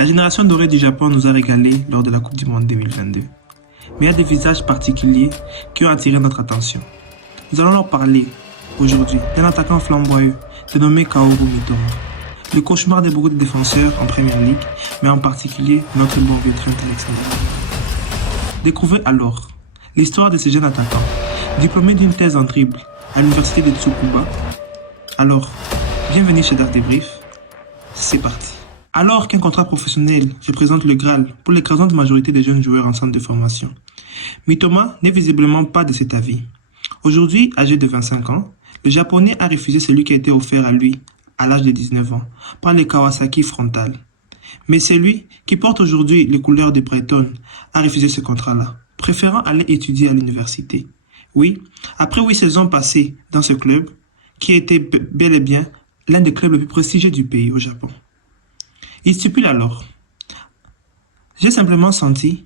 La génération dorée du Japon nous a régalés lors de la Coupe du Monde 2022. Mais il y a des visages particuliers qui ont attiré notre attention. Nous allons leur parler aujourd'hui d'un attaquant flamboyant dénommé Kaoru Mitoma. Le cauchemar de beaucoup de défenseurs en Première Ligue, mais en particulier notre bon vieux Trent Alexander. Découvrez alors l'histoire de ce jeune attaquant, diplômé d'une thèse en dribble à l'université de Tsukuba. Alors, bienvenue chez Dark Débrief, c'est parti. Alors qu'un contrat professionnel représente le Graal pour l'écrasante majorité des jeunes joueurs en centre de formation, Mitoma n'est visiblement pas de cet avis. Aujourd'hui, âgé de 25 ans, le Japonais a refusé celui qui a été offert à lui à l'âge de 19 ans par les Kawasaki Frontale. Mais celui qui porte aujourd'hui les couleurs de Brighton a refusé ce contrat-là, préférant aller étudier à l'université. Oui, après 8 saisons passées dans ce club, qui était bel et bien l'un des clubs les plus prestigieux du pays au Japon. Il stipule alors: j'ai simplement senti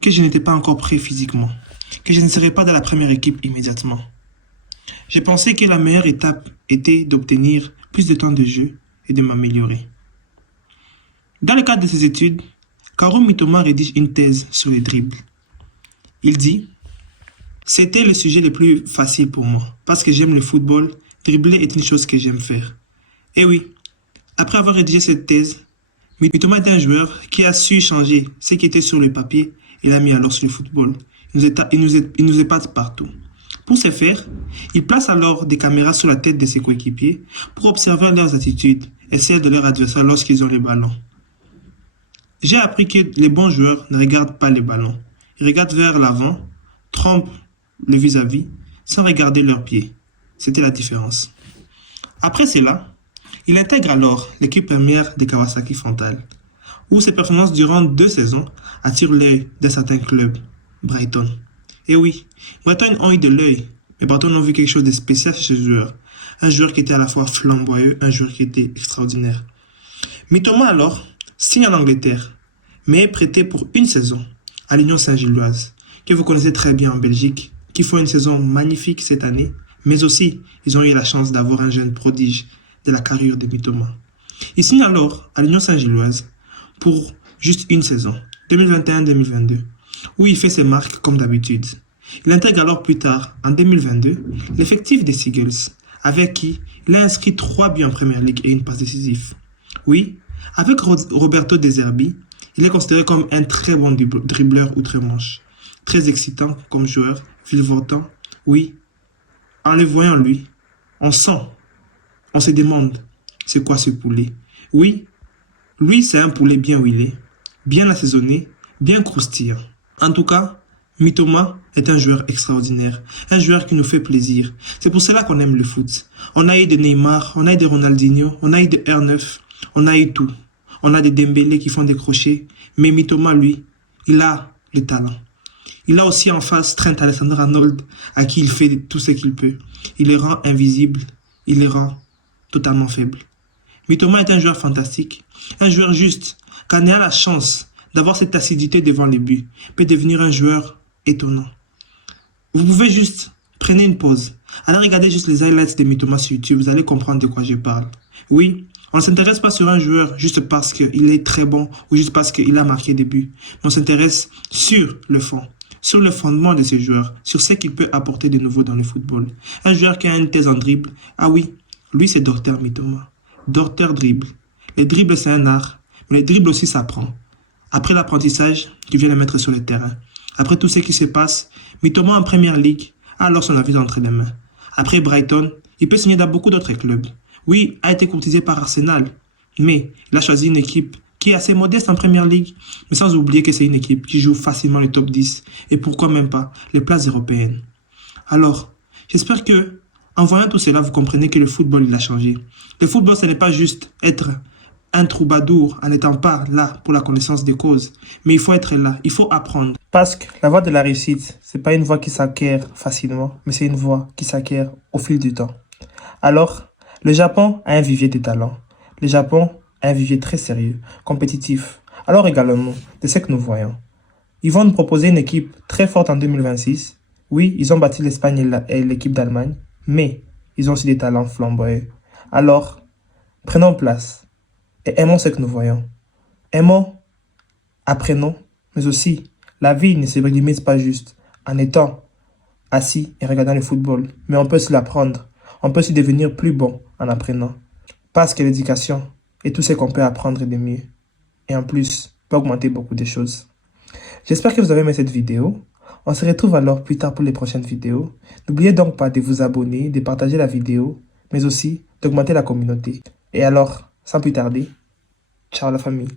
que je n'étais pas encore prêt physiquement, que je ne serais pas dans la première équipe immédiatement. J'ai pensé que la meilleure étape était d'obtenir plus de temps de jeu et de m'améliorer. Dans le cadre de ses études, Kaoru Mitoma rédige une thèse sur les dribbles. Il dit: c'était le sujet le plus facile pour moi, parce que j'aime le football, dribbler est une chose que j'aime faire. Et oui, après avoir rédigé cette thèse, Mitoma est un joueur qui a su changer ce qui était sur le papier et l'a mis alors sur le football. Il nous épate partout. Pour ce faire, il place alors des caméras sur la tête de ses coéquipiers pour observer leurs attitudes et celles de leurs adversaires lorsqu'ils ont le ballon. J'ai appris que les bons joueurs ne regardent pas les ballons. Ils regardent vers l'avant, trompent le vis-à-vis, sans regarder leurs pieds. C'était la différence. Après cela, il intègre alors l'équipe première des Kawasaki Frontale, où ses performances durant 2 saisons attirent l'œil d'un certain club, Brighton. Et oui, Brighton ont eu de l'œil, mais Brighton ont vu quelque chose de spécial chez ce joueur. Un joueur qui était à la fois flamboyant, un joueur qui était extraordinaire. Mitoma alors signe en Angleterre, mais est prêté pour 1 saison à l'Union Saint-Gilloise, que vous connaissez très bien en Belgique, qui font une saison magnifique cette année, mais aussi ils ont eu la chance d'avoir un jeune prodige de la carrure de Mitoma. Il signe alors à l'Union Saint-Gilloise pour juste 1 saison, 2021-2022, où il fait ses marques comme d'habitude. Il intègre alors plus tard, en 2022, l'effectif des Seagulls, avec qui il a inscrit 3 buts en Première Ligue et une passe décisive. Oui, avec Roberto De Zerbi, il est considéré comme un très bon dribbleur outre-Manche, très excitant comme joueur, virevoltant. Oui, en le voyant lui, on se demande c'est quoi ce poulet. Oui, lui c'est un poulet bien huilé, bien assaisonné, bien croustillant. En tout cas, Mitoma est un joueur extraordinaire, un joueur qui nous fait plaisir. C'est pour cela qu'on aime le foot. On a eu des Neymar, on a eu des Ronaldinho, on a eu des R9, on a eu tout. On a des Dembélé qui font des crochets, mais Mitoma, lui, il a le talent. Il a aussi en face Trent Alexander-Arnold, à qui il fait tout ce qu'il peut. Il les rend invisibles, il les rend totalement faibles. Mitoma est un joueur fantastique, un joueur juste, qui a la chance d'avoir cette acidité devant les buts, peut devenir un joueur étonnant. Vous pouvez juste prendre une pause, allez regarder juste les highlights de Mitoma sur YouTube, vous allez comprendre de quoi je parle. Oui, on ne s'intéresse pas sur un joueur juste parce qu'il est très bon ou juste parce qu'il a marqué des buts. On s'intéresse sur le fond, sur le fondement de ce joueur, sur ce qu'il peut apporter de nouveau dans le football. Un joueur qui a une thèse en dribble, ah oui, lui c'est Dr Mitoma, Dr Dribble. Le dribble c'est un art, mais le dribble aussi s'apprend. Après l'apprentissage, tu viens le mettre sur le terrain. Après tout ce qui se passe, Mitoma en Première Ligue a alors son avis entre les mains. Après Brighton, il peut signer dans beaucoup d'autres clubs. Oui, a été courtisé par Arsenal, mais il a choisi une équipe qui est assez modeste en Première Ligue, mais sans oublier que c'est une équipe qui joue facilement le top 10 et pourquoi même pas les places européennes. Alors, j'espère que, en voyant tout cela, vous comprenez que le football, il a changé. Le football, ce n'est pas juste être un troubadour en n'étant pas là pour la connaissance des causes, mais il faut être là, il faut apprendre. Parce que la voie de la réussite, c'est pas une voie qui s'acquiert facilement, mais c'est une voie qui s'acquiert au fil du temps. Alors, le Japon a un vivier de talent. Le Japon a un vivier très sérieux, compétitif. Alors également, de ce que nous voyons. Ils vont nous proposer une équipe très forte en 2026. Oui, ils ont battu l'Espagne et l'équipe d'Allemagne, mais ils ont aussi des talents flamboyants. Alors, prenons place et aimons ce que nous voyons. Aimons, apprenons, mais aussi, la vie ne se limite pas juste en étant assis et regardant le football, mais on peut aussi l'apprendre. On peut aussi devenir plus bon en apprenant. Parce que l'éducation est tout ce qu'on peut apprendre de mieux. Et en plus, peut augmenter beaucoup de choses. J'espère que vous avez aimé cette vidéo. On se retrouve alors plus tard pour les prochaines vidéos. N'oubliez donc pas de vous abonner, de partager la vidéo, mais aussi d'augmenter la communauté. Et alors, sans plus tarder, ciao la famille.